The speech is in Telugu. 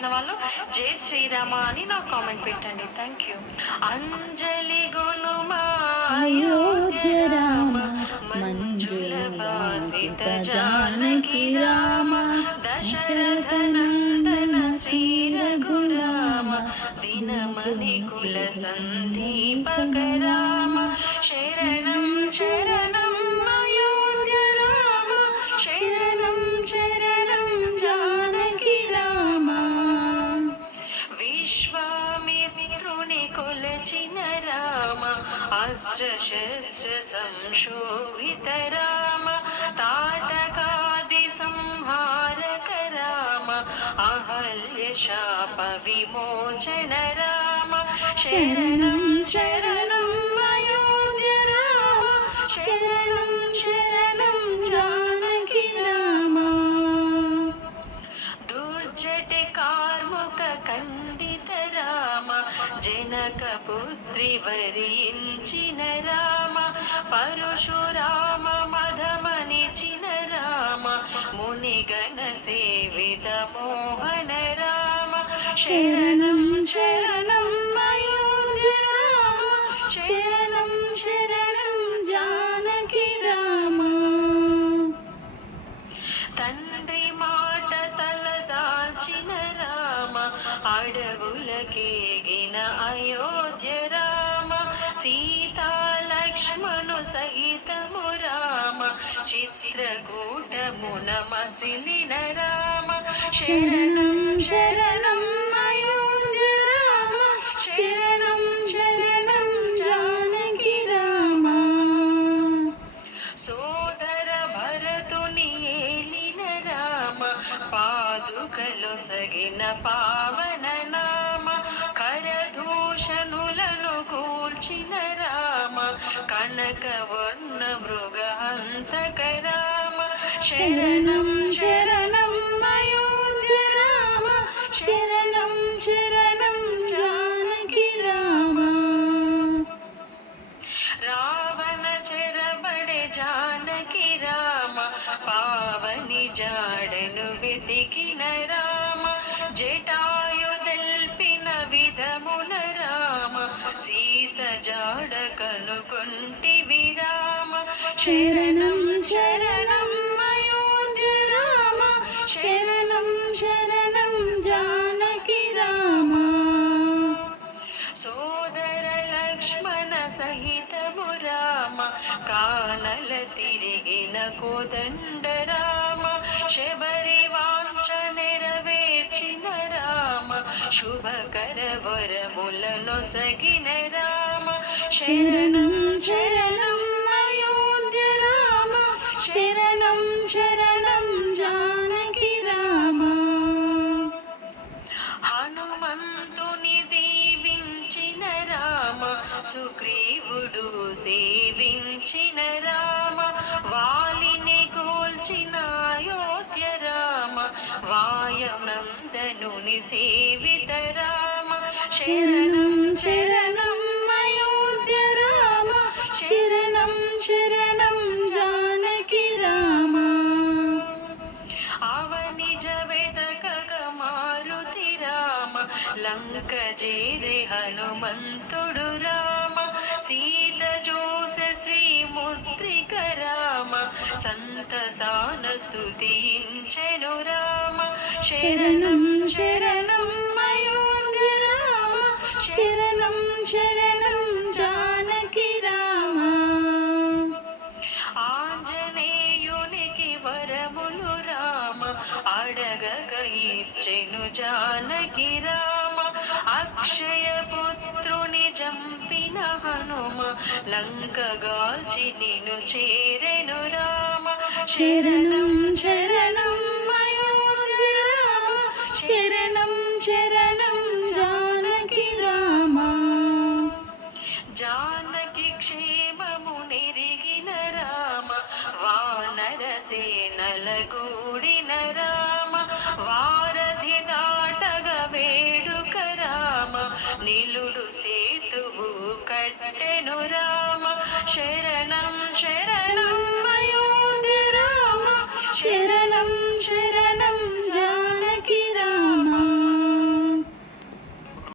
పంపించిన వాళ్ళు జై శ్రీరామ అని నాకు కామెంట్ పెట్టండి. Thank you. అంజలి గునుమా అయోధ్య రామ మంజుల భాసిత జానకి రామ దశరథ నందన శ్రీ రఘురామ దినమణి కుల సందీపక రామ శరణం శరణం అయోధ్య రామ శరణం శరణం జానకి రామ విశ్వామిత్రుని కొలచిన రామ అస్త్రశస్త్ర సంశోభిత రామ తాటకాది సంహారక రామ అహల్య శాప విమోచన రామ శరణం శరణం అయోధ్య రామ శరణం శరణం జానకి రామ దుర్జటి కార్ముక ఖండిత రామ జనక పుత్రి వరించిన రామ పరశురామ మధమనిచిన రామ మునిగణ సేవిత మోహన రామ శరణం శరణం అయోధ్య రామ శరణం శరణం జానకి రామ తండ్రి మాట తలదాల్చిన రామ అడవులకేగిన అయోధ్య రామ సీతా లక్ష్మణు సహితము రామ చిత్రకూటమున మసిలిన రామ శరణం శరణం అయోధ్య రామ శరణం శరణం జానకి రామ సోదర భరతుని ఏలిన రామ పాదుకలు సగిన పావన నామ కరదూషణులను కూల్చిన రామ కనక వర్ణ మృగహంతక రామ శరణం శరణం అయోధ్య రామ శరణం శరణం జానకి రామ రావణ చెరబడే జానకి రామ పావని జాడను వెతికిన రామ జటాయు తెల్పిన విధమున రామ సీత జాడ కనుకొంటివి రామ శరణం శరణం అయోధ్య రామ శరణం శరణం జానకి రామ సోదర లక్ష్మణ సహితము రామ కానల తిరిగిన కోదండ రామ శబరి వాంఛ నెరవేర్చిన రామ శుభకర వరములను సగిన రామ శరణం శరణం అయోధ్య రామ శరణం శరణం జానకి రామ హనుమంతుని దీవించిన రామ సుగ్రీవుడు సేవించిన రామ వాలిని కోల్చిన అయోధ్య రామ వాయునందనుని సేవిత రామ శరణం శరణం అయోధ్య రామ శరణం శరణం జానకి రామ అవని జవేదక మారుతి రామ లంక చేరే హనుమంతుడు రామ సీత జోస శ్రీ ముద్రిక రామ సంతసాన స్తుతించెను రామ శరణం శరణం అయోధ్య రామ శరణం శరణం జానకి రామ ఆంజనేయునికి వరములు రామ అడగక ఇచ్చెను జానకి రామ అక్షయ పుత్రుని జంపిన హనుమ లంక గాల్చి నిన్ను చేరెను రామ శరణం శరణం అయోధ్య రామ శరణం శరణం జానకి రామ జానకి క్షేమము నెరిగిన రామ వానర సేనల కూడిన రామ వారధి దాటగ వేడుక రామ నిలుడు